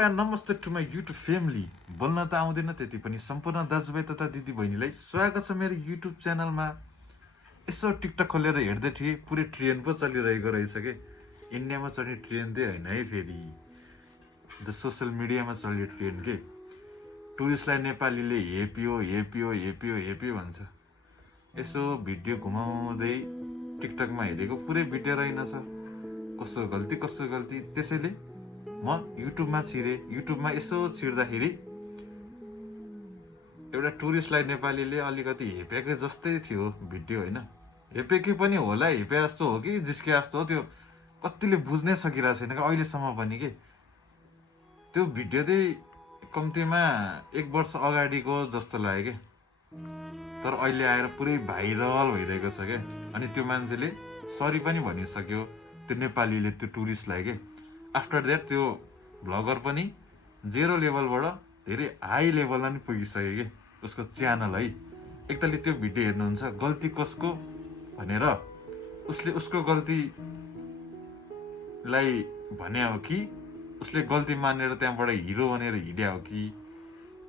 And नमस्ते to my YouTube family. बोल्न त आउँदैन त्यति पनि सम्पूर्ण दाजुभाइ तथा दिदी बहिनीलाई स्वागत छ मेरो युट्युब च्यानलमा। यसो टिकटक खोलेर हेर्दै थिएँ, पुरै ट्रेन पो चलिरहेको रहेछ के। इन्डियामा चढ्ने ट्रेन चाहिँ होइन है, फेरि द सोसियल मिडियामा चल्ने ट्रेन के। टुरिस्टलाई नेपालीले हेपियो हेपियो हेपियो हेपियो भन्छ। यसो भिडियो घुमाउँदै टिकटकमा हेरेको पुरै भिडियो रहेनछ, कसो गल्ती। त्यसैले म युट्युबमा छिरेँ। युट्युबमा यसो छिर्दाखेरि एउटा टुरिस्टलाई नेपालीले अलिकति हेपेकै जस्तै थियो भिडियो, होइन हेपेकै पनि होला, हेपे जस्तो हो कि जिस्के जस्तो हो, त्यो कतिले बुझ्नै सकिरहेको छैन क्या अहिलेसम्म पनि के। त्यो भिडियो चाहिँ कम्तीमा 1 वर्ष अगाडिको जस्तो लाग्यो क्या, तर अहिले आएर पुरै भाइरल भइरहेको छ क्या। अनि त्यो मान्छेले सरी पनि भनिसक्यो त्यो नेपालीले त्यो टुरिस्टलाई के। आफ्टर द्याट त्यो भ्लगर पनि 0 लेभलबाट धेरै हाई लेभलमा पनि पुगिसक्यो कि उसको च्यानल है। एकतालि त्यो भिडियो हेर्नुहुन्छ, गल्ती कसको भनेर उसले उसको गल्तीलाई भने हो कि उसले गल्ती मानेर त्यहाँबाट हिरो बनेर हिँड्या हो कि।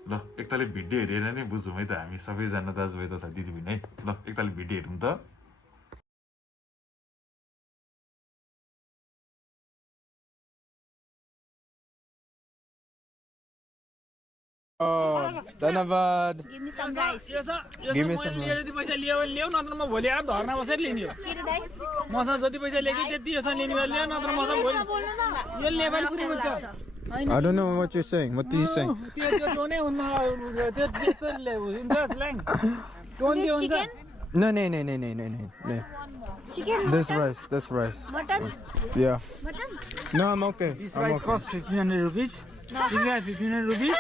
ल एकतालि भिडियो हेरेर नै बुझौँ है त हामी सबैजना दाजुभाइ तथा दिदीबहिनी है। ल एकतालि भिडियो हेरौँ त। धन्यवाद। Give me some rice. Give me some rice. जति पैसा लियो भने ल्याऊ, नत्र म भोलि आएर धर्ना बसेर लिने हो। मसँग जति पैसा लिएको त्यति योसँग लिने भए ल्याऊ, नत्र मसँग भोलि यो नेपाली कुरो बुझ्छ। I don't know what you're saying. What are you saying? त्यो टोनै हुन्न, त्यो त्यसरी हुन्छ स्ल्याङ। टोन के हुन्छ? No. Chicken. This rice. Mutton. Yeah. Mutton. No, I'm okay. This I'm rice okay. costs 1,500 rupees. If you have 1,500 rupees,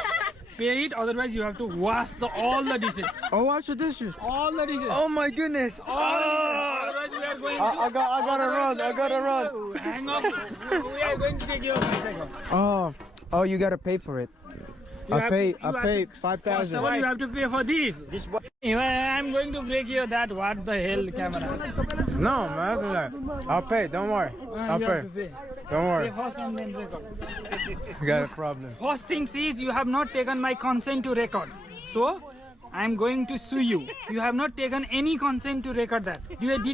pay it. Otherwise, you have to wash all the dishes. Oh, watch the dishes. All the dishes. Oh my goodness. Otherwise, we are going to I gotta run. hang up. We are going to take your bicycle. Oh, you gotta pay for it. You I have pay First 5,000. of all, you have to pay for this. I'm going to break your that. What the hell, camera? No, man, that's not. I'll pay. Don't worry. I'll You pay. have to pay. Don't Pay worry. first and then record. You got a problem. First thing is you have not taken my consent to record. So, I am going to sue you. You have not taken any consent to record that. Sir, you have came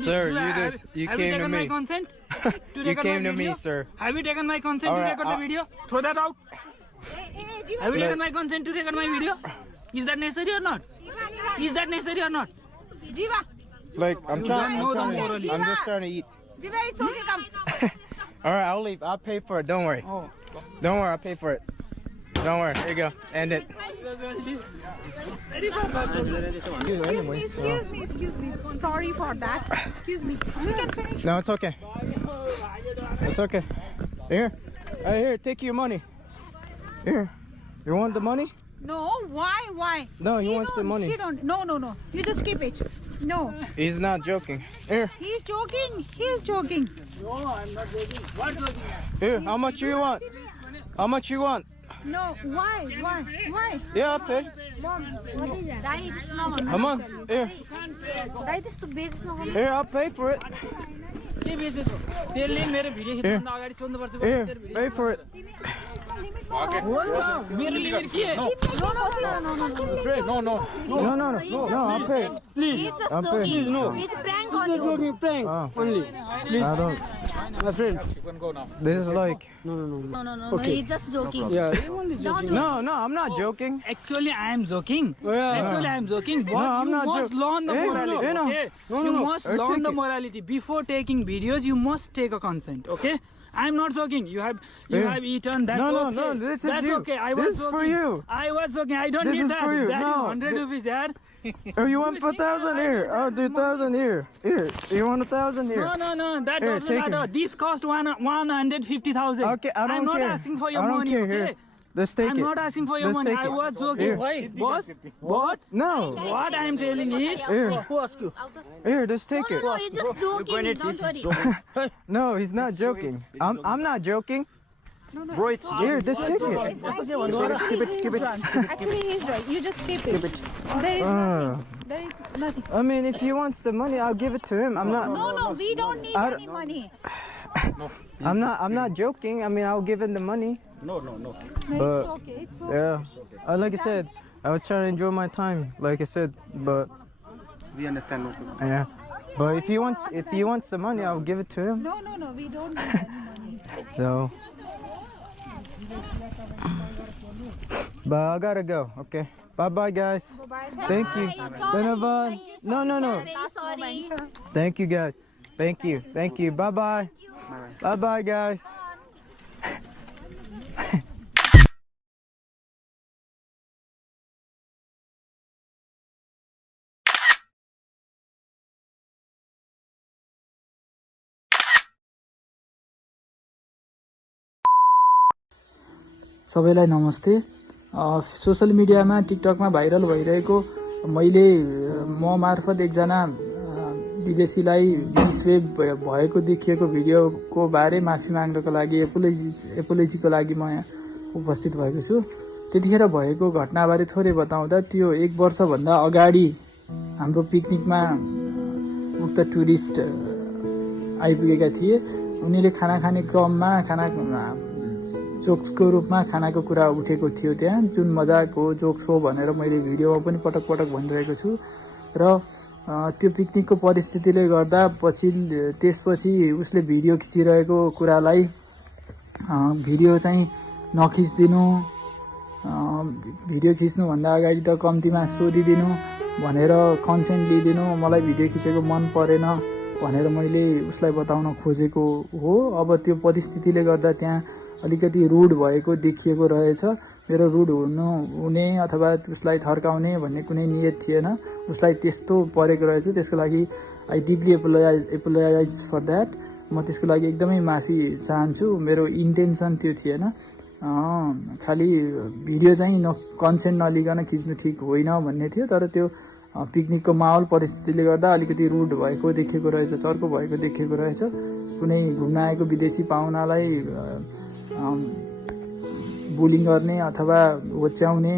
you to taken my me. consent to You record came my to video? me, sir. Have you taken my consent to Alright, record the video? Throw that out. Have you Let- taken my consent to record my video? Is that necessary or not? Is that necessary or not? Jiva, Like, I'm You trying. don't know the I'm morally. just trying to eat. Jiva, it's okay, come. All right, I'll leave. I'll pay for it. Don't worry. Oh. Don't worry. I'll pay for it. Don't worry. Here you go. End it. Excuse me. Sorry for that. Excuse me. You can finish. No, it's okay. It's okay. Here. Hey, here. Take your money. Here. You want the money? No, why? No, he wants the money. He don't. No. You just keep it. No. He's not joking. Here. He's joking. No, I'm not joking. What joking? Here. How much you want? How much you want? No, why? Yeah, I'll pay. Mom, what is that? Dai, this is not Come on. Here. Dai, this is too big. It's not one. Here, I'll pay for it. के बेचेछौ? त्यसले मेरो video खिच्नुभन्दा अगाडि सोध्नुपर्छ। Here. Pay for it. मेरो limit के? No. No, I'll pay. Please. I'll pay. Please, no. It's a prank on you. Prank Oh. only. I don't. My friend. This is like. No. He's just joking. Yeah, only joking. No, I'm not joking. Actually, I am joking. Actually, I am joking. But I'm you not must learn the morality. no. Okay? You must learn the morality. Before taking videos, you must take a consent. Okay? I am not joking. You have eaten. That's No, okay. this is That's you. okay. I was This is for joking. you. I was joking. I don't This need is that. for you. That is No, 100 rupees, yaar. Oh, you want 4,000 here? I'll do 1,000 here. Here. You want 1,000 here? No. That Here, doesn't take it. matter. This cost 150,000. Okay, I don't I'm care. not asking for your I don't money. care. Okay? Here. Let's take I'm it. not asking for your Let's money. take I it. was joking. Here. Boss, what? No. What I am telling is, Here. who asked you? Here, just take it. No, he's just joking. Don't worry. No, he's not joking. I'm not joking. Bro, it's Here, just take it. Keep it. Actually, he's right. You just keep it. There is nothing. I mean, if he wants the money, I'll give it to him. I'm not. No. We don't need I any money. I'm not joking. I mean, I'll give him the money. No, no, no. No, But- it's okay. It's okay. Yeah. Like I said, I was trying to enjoy my time, like I said, but We understand. No problem. yeah. But if he wants the money, I'll give it to him. No, no, no. We don't need any money. So, but I gotta go. Okay. Bye, bye, guys. Bye-bye. Thank you. Dhanavad. No, no, no. Very sorry. Thank you, guys. Thank you. Thank you. Bye, bye. Bye, bye, guys. सबैलाई नमस्ते social मिडियामा टिकटकमा viral भइरहेको मैले म मार्फत एकजना विदेशीलाई मिसवेब भएको देखिएको भिडियोको बारे माफी माग्नको लागि एपोलोजीको लागि म यहाँ उपस्थित भएको छु। त्यतिखेर भएको घटनाबारे थोरै बताउँदा त्यो 1 वर्षभन्दा अगाडि हाम्रो पिकनिकमा उक्त टुरिस्ट आइपुगेका थिए। उनीले खाना खाने क्रममा जोक्सको रूपमा खानाको कुरा उठेको थियो त्यहाँ, जुन मजाक हो, जोक्स हो भनेर मैले भिडियोमा पनि पटक पटक भनिरहेको छु। र त्यो पिकनिकको परिस्थितिले गर्दा त्यसपछि उसले भिडियो खिचिरहेको कुरालाई भिडियो चाहिँ नखिचिदिनु, भिडियो खिच्नुभन्दा अगाडि त कम्तीमा सोधिदिनु भनेर कन्सेन्ट लिइदिनु, मलाई भिडियो खिचेको मन परेन भनेर मैले उसलाई बताउन खोजेको हो। अब त्यो परिस्थितिले गर्दा त्यहाँ अलिकति रुड भएको देखिएको रहेछ। मेरो रुड हुने अथवा उसलाई थर्काउने भन्ने कुनै नियत थिएन, उसलाई त्यस्तो परेको रहेछ। त्यसको लागि I deeply apologise for that. म त्यसको लागि एकदमै माफी चाहन्छु। मेरो इन्टेन्सन त्यो थिएन, खालि भिडियो चाहिँ कन्सेन्ट नलिकन खिच्नु ठिक होइन भन्ने थियो। तर त्यो पिकनिकको माहौल परिस्थितिले गर्दा अलिकति रुड भएको देखिएको रहेछ, चर्को भएको देखिएको रहेछ। कुनै घुम्न आएको विदेशी पाहुनालाई बुलिङ गर्ने अथवा होच्याउने,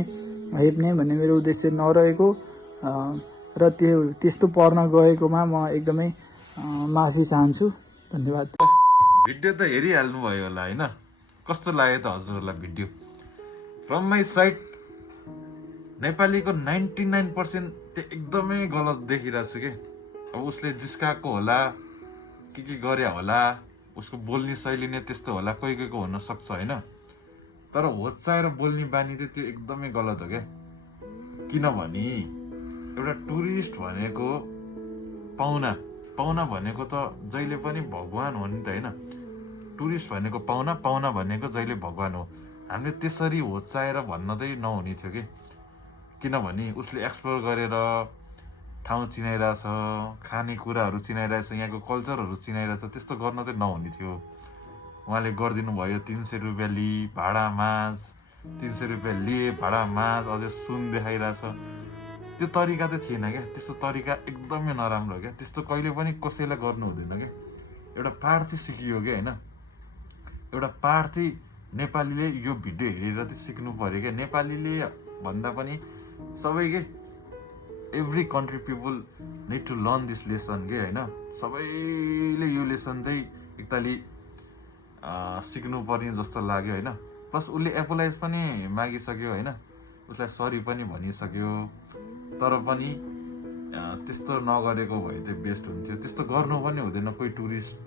हेप्ने भन्ने मेरो उद्देश्य नरहेको र त्यस्तो पर्न गएकोमा म एकदमै माफी चाहन्छु। धन्यवाद। भिडियो त हेरिहाल्नु भयो होला होइन? कस्तो लाग्यो त हजुरहरूलाई भिडियो? फ्रम माई साइड नेपालीको 99% त्यो एकदमै गलत देखिरहेको छु कि। अब उसले जिस्काएको होला, के गरे होला, उसको बोल्ने शैली नै त्यस्तो होला, कोही हुन सक्छ होइन। तर होच्चाएर बोल्ने बानी चाहिँ त्यो एकदमै गलत हो क्या। किनभने एउटा टुरिस्ट भनेको पाहुना भनेको त जहिले पनि भगवान हो नि त होइन। टुरिस्ट भनेको पाहुना भनेको जहिले भगवान हो। हामीले त्यसरी होच्चाएर भन्न चाहिँ नहुने थियो कि। किनभने उसले एक्सप्लोर गरेर ठाउँ चिनाइरहेछ, खानेकुराहरू चिनाइरहेछ, यहाँको कल्चरहरू चिनाइरहेछ, त्यस्तो गर्न चाहिँ नहुने थियो। उहाँले गरिदिनु भयो 300 रुपियाँ लिई भाडा माझ, 300 रुपियाँ लिए भाडा माझ, अझै सुन देखाइरहेछ। त्यो तरिका चाहिँ थिएन क्या। त्यस्तो तरिका एकदमै नराम्रो हो क्या। त्यस्तो कहिले पनि कसैलाई गर्नु हुँदैन क्या। एउटा पाठ चाहिँ सिकियो क्या होइन। एउटा पाठ चाहिँ नेपालीले यो भिडियो हेरेर चाहिँ सिक्नु पर्यो क्या। नेपालीले भन्दा पनि सबै के every country people need to learn this lesson के होइन। सबैले यो लेसन चाहिँ एकतालि सिक्नु पर्ने जस्तो लाग्यो होइन। प्लस उसले एपोलाइज पनि मागिसक्यो होइन, उसलाई सरी पनि भनिसक्यो। तर पनि त्यस्तो नगरेको भए चाहिँ बेस्ट हुन्थ्यो। त्यस्तो गर्नु पनि हुँदैन कोही टुरिस्ट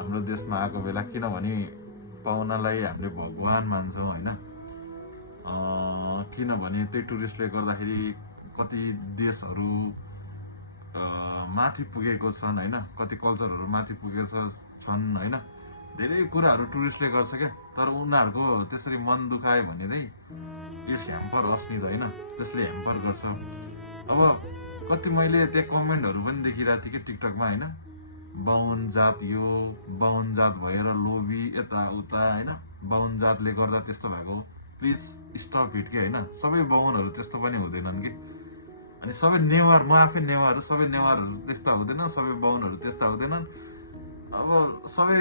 हाम्रो देशमा आएको बेला। किनभने पाहुनालाई हामीले भगवान मान्छौँ होइन। किनभने त्यही टुरिस्टले गर्दाखेरि कति देशहरू माथि पुगेको छन् होइन, कति कल्चरहरू माथि पुगेको छन् होइन। धेरै कुराहरू टुरिस्टले गर्छ क्या। तर उनीहरूको त्यसरी मन दुखायो भने चाहिँ इट्स ह्याम्पर अस नि त होइन, त्यसले ह्याम्पर गर्छ। अब कति मैले त्यहाँ कमेन्टहरू पनि देखिरहेको थिएँ कि टिकटकमा होइन, बाहुन जात यो, बाहुन जात भएर लोभी यताउता होइन, बाहुन जातले गर्दा त्यस्तो भएको। प्लिज स्टप इट के होइन। सबै बाहुनहरू त्यस्तो पनि हुँदैनन् कि। अनि सबै नेवार, म आफै नेवार, सबै नेवारहरू त्यस्ता हुँदैन, सबै बाहुनहरू त्यस्ता हुँदैनन्। अब सबै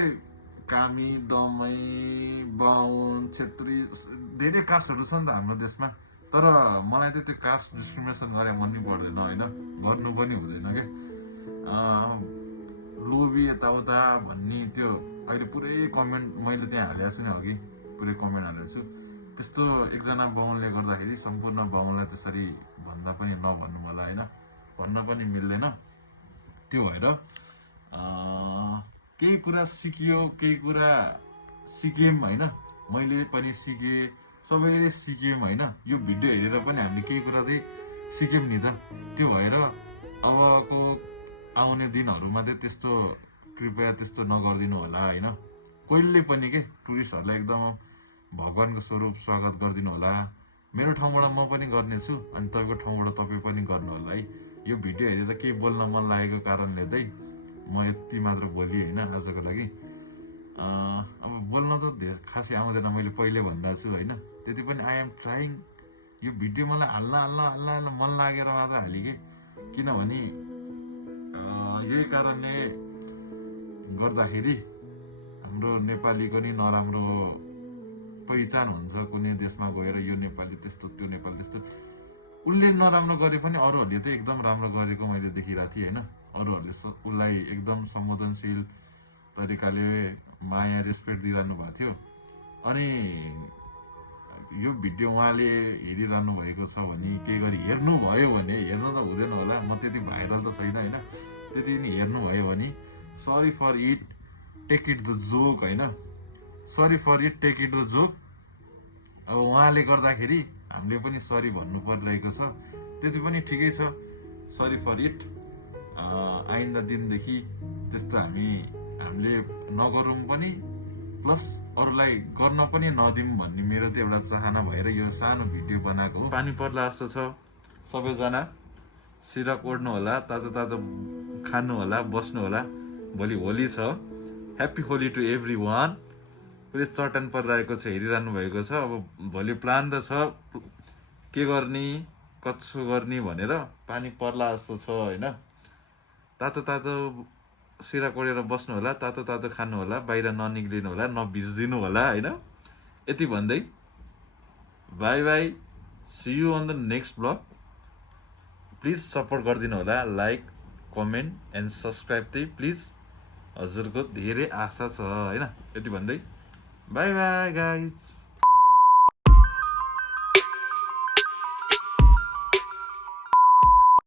कामी, दमाई, बाहुन, छेत्री, धेरै कास्टहरू छ नि त हाम्रो देशमा। तर मलाई चाहिँ त्यो कास्ट डिस्क्रिमिनेसन गरे मन पर्दैन होइन, गर्नु पनि हुँदैन क्या। लोभी यताउता भन्ने त्यो अहिले पुरै कमेन्ट मैले त्यहाँ हालेको छु नि अघि, पुरै कमेन्ट हालेको छु। त्यस्तो एकजना बाहुनले गर्दाखेरि सम्पूर्ण बाहुनलाई त्यसरी भन्दा पनि नभन्नु होला होइन, भन्न पनि मिल्दैन। त्यो भएर केही कुरा सिकियो, केही कुरा सिक्यौँ होइन, मैले पनि सिकेँ, सबैले सिक्यौँ होइन। यो भिडियो हेरेर पनि हामीले केही कुरा चाहिँ सिक्यौँ नि त। त्यो भएर अबको आउने दिनहरूमा चाहिँ त्यस्तो कृपया त्यस्तो नगरिदिनु होला होइन। कहिले पनि के टुरिस्टहरूलाई एकदम भगवान्को स्वरूप स्वागत गरिदिनु होला। मेरो ठाउँबाट म पनि गर्नेछु अनि तपाईँको ठाउँबाट तपाईँ पनि गर्नु होला है। यो भिडियो हेरेर केही बोल्न मन लागेको कारणले चाहिँ म यति मात्र बोलेँ होइन आजको लागि। अब बोल्न त धेरै खासै आउँदैन, मैले पहिले भन्दा छु होइन। त्यति पनि आई एम ट्राइङ। यो भिडियो मलाई हाल्न मन लागेर मात्र हालेँ कि, किनभने यही कारणले गर्दाखेरि हाम्रो नेपालीको नि नराम्रो पहिचान हुन्छ कुनै देशमा गएर, यो नेपाली त्यस्तो त्यो नेपाली त्यस्तो। उसले नराम्रो गरे पनि अरूहरूले चाहिँ एकदम राम्रो गरेको मैले देखिरहेको थिएँ होइन। अरूहरूले उसलाई एकदम सम्वेदनशील तरिकाले माया रेस्पेक्ट दिइरहनु भएको थियो। अनि यो भिडियो उहाँले हेरिरहनु भएको छ भने, केही गरी हेर्नुभयो भने, हेर्नु त हुँदैन होला, म त्यति भाइरल त छैन होइन, त्यति नि हेर्नुभयो भने sorry for it, take it the joke होइन, sorry for it, take it the joke. अब उहाँले गर्दाखेरि हामीले पनि सरी भन्नु परिरहेको छ, त्यति पनि ठिकै छ, सरी फर इट। आइन्दा दिनदेखि त्यस्तो हामीले नगरौँ पनि, प्लस अरूलाई गर्न पनि नदिउँ भन्ने मेरो चाहिँ एउटा चाहना भएर यो सानो भिडियो बनाएको हो। पानी पर्ला जस्तो छ, सबैजना सिरक ओढ्नु होला, तातो तातो खानु होला, बस्नु होला। भोलि होली छ, happy Holi to everyone. पुरै चट्टान परिरहेको छ, हेरिरहनु भएको छ। अब भोलि प्लान त छ के गर्ने कसो गर्ने भनेर। पानी पर्ला जस्तो छ होइन। तातो तातो सिरा कोडेर बस्नु होला, तातो तातो खानु होला, बाहिर ननिक्लिनु होला, नभिज्दिनु होला होइन। यति भन्दै bye bye, see you on the next blog. Please support गरिदिनु होला, लाइक कमेन्ट एन्ड सब्सक्राइब चाहिँ प्लिज, हजुरको धेरै आशा छ होइन। यति भन्दै बाई बाई गाइज।